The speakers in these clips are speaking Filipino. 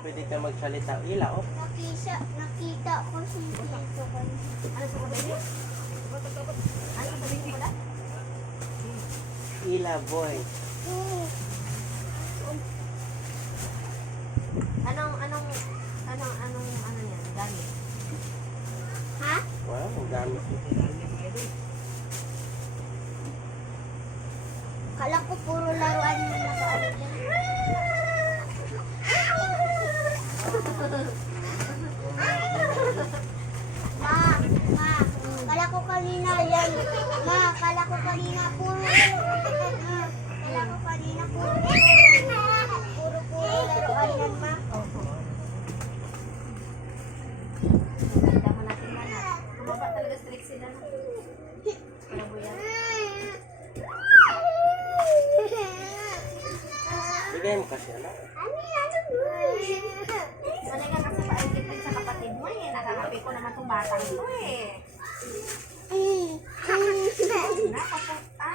Pwede ka magsalita. Ila, oh. Nakita ko si Tito ko. Ano sa baby? Ano sa baby mo na? Ila, boy. Ano yan? Gamit? Ha? Wow, ang dami. Kala ko puro laruan mo na kaano dyan. Kala ko kanina yan. Kala ko kanina puro. Kala ko kanina puro. Puro laruan yan, ma. Ganda mo natin na na. Kumaba talaga strict sila na. Ano mo yan? Bigay mo kasi, ano? Sanay ka kasi paikit sa kapatid mo eh. Nakakapi ko naman itong batang ito eh. Nakapunta.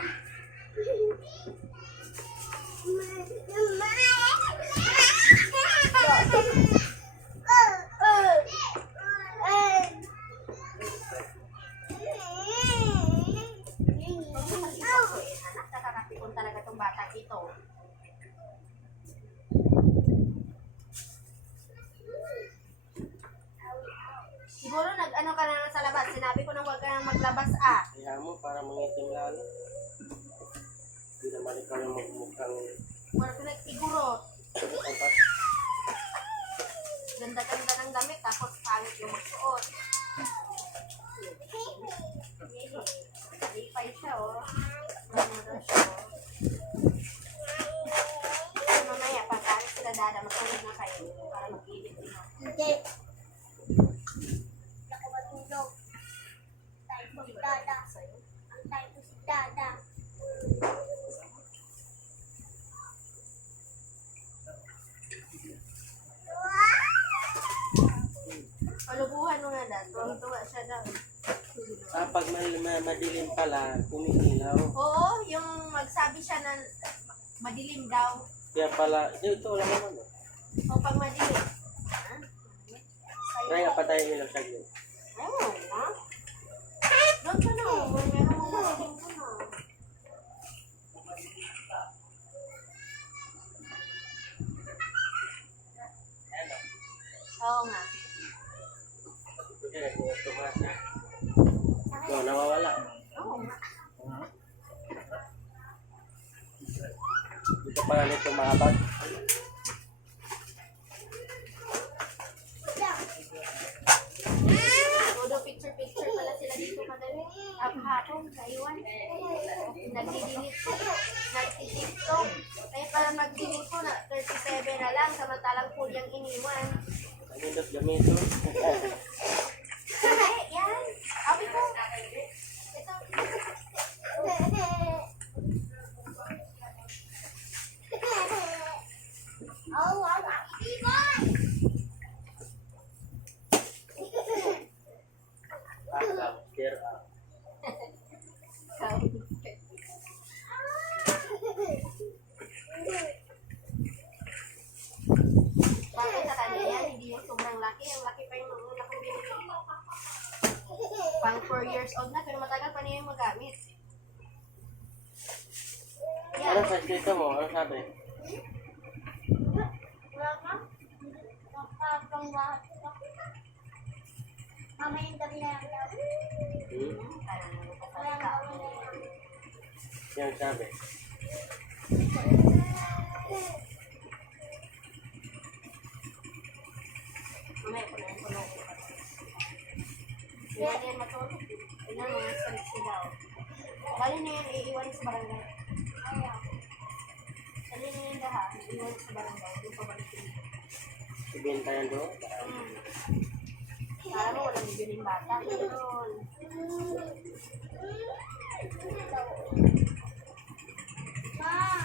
Nakakapi ko talaga itong batang ito. Siguro nag-ano ka na sa labas. Sinabi ko nang huwag ka nang maglabas ah. Kaya mo, para mangitim lalo. Hindi naman ikaw yung magmukhang Wala ko nagsiguro. kampas. Ganda-ganda ng damit tapos pangit yung magsuot. Lipay siya oh. Ano siya oh. Mamaya pagkain sila dada, matulog na kayo para mag-edit din ako. Hindi. Ako matulog. Tayo ko si Dada. Ang tayo ko si Dada. Palubuhan mo nga dad. Tuwang-tuwa siya daw. Pag madilim pala, kumikilaw. Oo, yung magsabi siya na madilim daw. Kaya pala, ito lang naman. O pag madilim. Ha? Try nga patayin nila sa gilid. Oh, ha? Doon ka na. Meron mong madilim ko na. Oo nga. Kasi tumasa. So, nawawala. Oo nga. Dito pala nito maabag. Todo picture-picture pala sila dito madali. Hapon, kaiwan. Nagdi-delete ko. Nagdi-tiktok. Kaya para mag-delete ko na 37 na lang. Samantalang full yung iniwan. Nandito gamito. Hindi, yan. Sabi ko. Ito. Oh, wow, wow. Care up. Bakit sa kanya yan? Hindi yung sobrang laki. Ang laki pa yung laki binili. Pang 4 years old na, pero matagal pa niya yung magamit. Ano sa dito mo? Ano sabi? Wala ka? Nakakang lahat. Mama yung gabi na lang. Wala nga kami na lang. Yan sabi. Mamaya ko na yung puno ko. Hindi yan matulog. Tingnan mo, stress sila. Dali na yan, iiwan sa barangay. Dali na yan lahat, iiwan sa barangay. Hindi pa balikin. Ibenta yan doon. Para mo, walang bibiling bata. Meron. Ma!